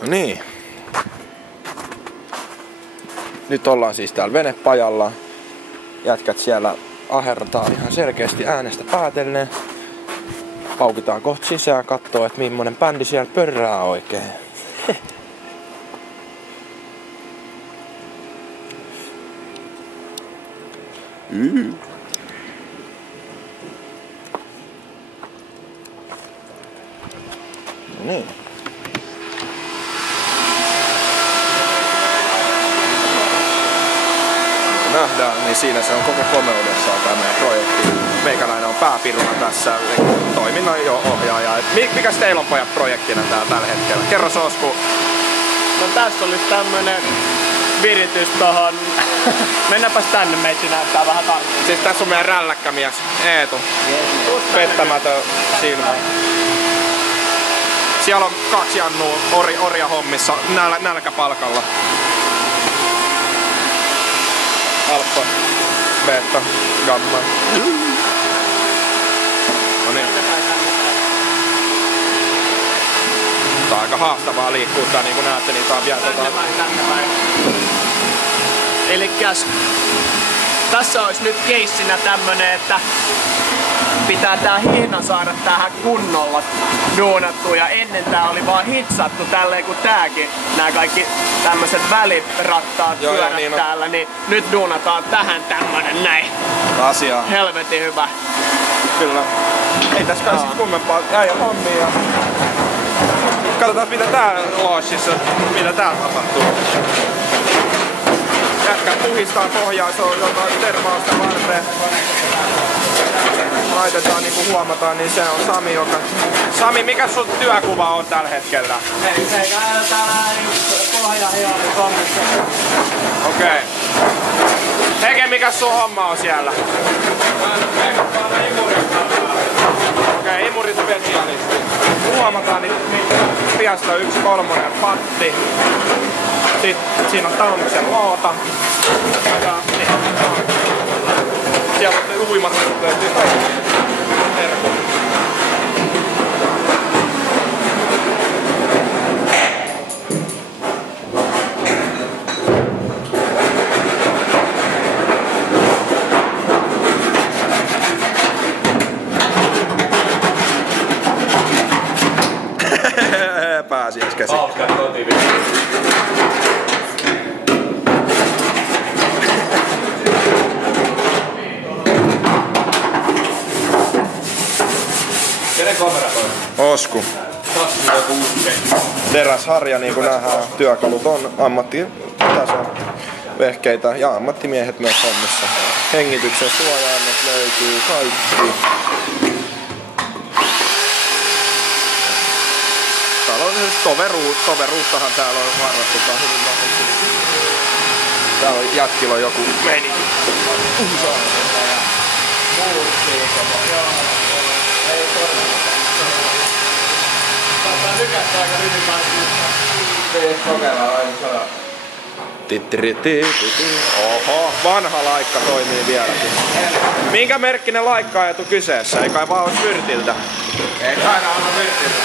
No niin. Nyt ollaan siis täällä venepajalla. Jätkät siellä ahertaa ihan selkeästi äänestä päätellen. Paukitaan kohta sisään kattoo, että millainen bändi siellä pörrää oikein. No niin. Nähdään, niin siinä se on koko komeudessaan tämä meidän projekti. Meikäläinen on pääpiruna tässä, toiminnan ohjaaja. Mikäs teillä on pojat projektina täällä tällä hetkellä? Kerro Osku. No tässä oli tämmönen viritys tohon. Mennäpäs tänne, meitsi näyttää vähän tarkemmin. Siis tässä on meidän rälläkkämies Eetu. Pettämätön silmä. Siellä on 2 Jannua orja hommissa, nälkäpalkalla. Alppa, beta, gamma. No niin. Tää on aika haastavaa liikkuu tää, niin kuin näette, niin tää on vielä Elikkäs tässä olisi nyt keissinä tämmönen, että pitää tää hihna saada tähän kunnolla duunattu, ja ennen tää oli vaan hitsattu tälleen kuin tääkin. Nää kaikki tämmöset välirattaat pyörät niin täällä, niin nyt duunataan tähän tämmönen näin. Asia. Helvetin hyvä. Kyllä. Ei tässä kai sit kummempaa äijä hommia. Katsotaan mitä täällä lodgissa, mitä täällä tapahtuu. Jätkät puhistaa pohjaa, se on jotain tervausta varten. Laitetaan niinku huomataan, niin se on Sami, joka... Sami, mikä sun työkuva on tällä hetkellä? Eikä täällä pohjahioli kommissa. Okei. Heke, mikä sun homma on siellä? Okei, imurispesialisti. Huomataan, niin piasta 1/3 patti. Sitten siinä on tammuksen loota. Ja niin, siellä on uimat löytyy herkku. Pääsiäiskäsi. Hauskat kotiin. Kenen kamera toi? Osku. Teräsharja, niin kuin nähdään, työkalut on ammattitason vehkeitä ja ammattimiehet myös hommissa. Hengityksen suojaimet löytyy kaikki. Täällä on siis toveruuttahan täällä on harrastetaan hyvin mahdollisesti. Täällä on jätkillä joku meni. Oho, vanha laikka toimii vieläkin. Minkä merkkinen laikka etu kyseessä? Ei kai vaan ole Fyrtiltä? Ei kai olla Fyrtiltä.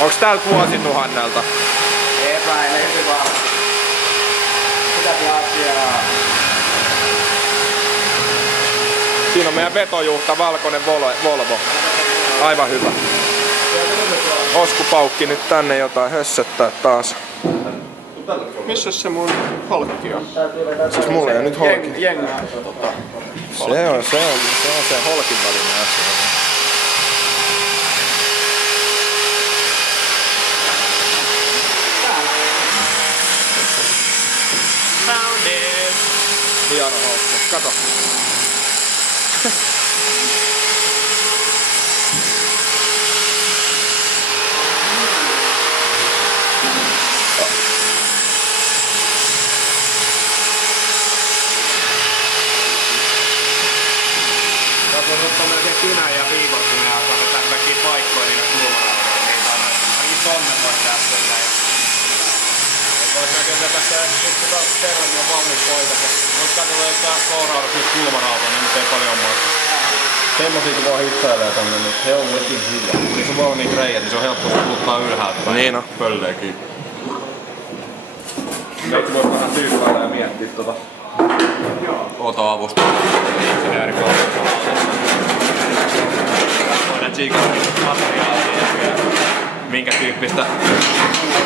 Onks täältä vuosituhannelta? Epäilen vaan. Mitäkin asiaa? Siinä on meidän vetojuhta, valkoinen Volvo. Aivan hyvä. Osku paukki nyt tänne jotain hössöttää taas. Missä se mun holkki on? Siis mulla ei nyt holki. Jengää Se on se holkin välinen asia. Found it! Hieno holkki. Kato. Tässä on melkein kynän ja viikon, kun ne alkaa vetää väkiä paikkoja niillä kulmaraudoilla. Niitä on ainakin tonne voi tästä. Voisi näköjään tässä yksi kerran jo valmis poikata. Voisi katsella, että kouraudassa nyt kulmarauta, niin nyt ei paljon maksa. Semmosia kun vaan hyppäilee tonne, niin he on vetin hyvä. Jos on valmiit reijät, niin se on helppo kuluttaa ylhäältä. Niin on. Pölleekin. Meitä voisi vähän tyyppäillä ja miettiä tota otoavusta. Voidaan tsiikata materiaalia ja minkä tyyppistä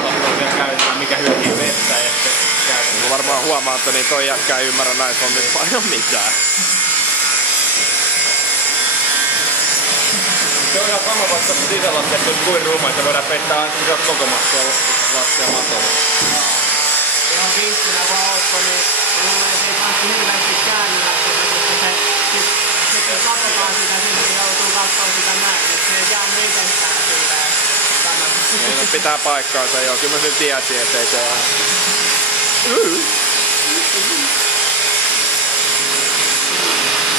otoa käytetään, mikä hyökii vettä ja sitten käytetään. Mä varmaan huomaa, että niin toi jätkä ei ymmärrä näistä hommista paljon mitään. Se on ihan kama vaikka sisälaskeessa on kuin ruuma, että voidaan peittää aina koko matkaa lattia matolla. Ihan vinkkinä vaan Otto, niin mulla ei kanssa hirveästi käännyläksi, koska sitten katsotaan sitä sinne, niin joutuu katsoa sitä näin, että se ei jää mitenkään silleen kannattaa. Niin pitää paikkaansa, joo. Kyllä mä sen tiesin, ettei se ole.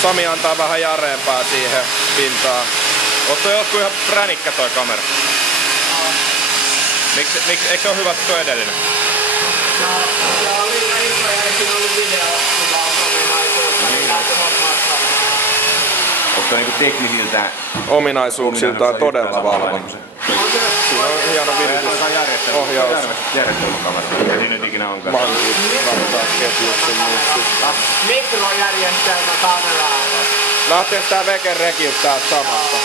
Sami antaa vähän jareempaa siihen pintaan. Ootko joskus ihan pränikkä toi kamera? Eikö se ole hyvä tuo edellinen? No, se oli liian iso ja ei siinä ollut video, millä on ominaisuutta, niin täytyy hommasta. Onko niinku teknisiltään? Ominaisuuksiltaan todella vahva. Siinä on hieno viritys. Ohjaus. Järjestelmäkamera. Ei siinä nyt ikinä onkaan. Mankit, laittaa ketjut sun muut. Mikrojärjestelmä kameraa. Lähtee tää veke rekiltä täältä samasta.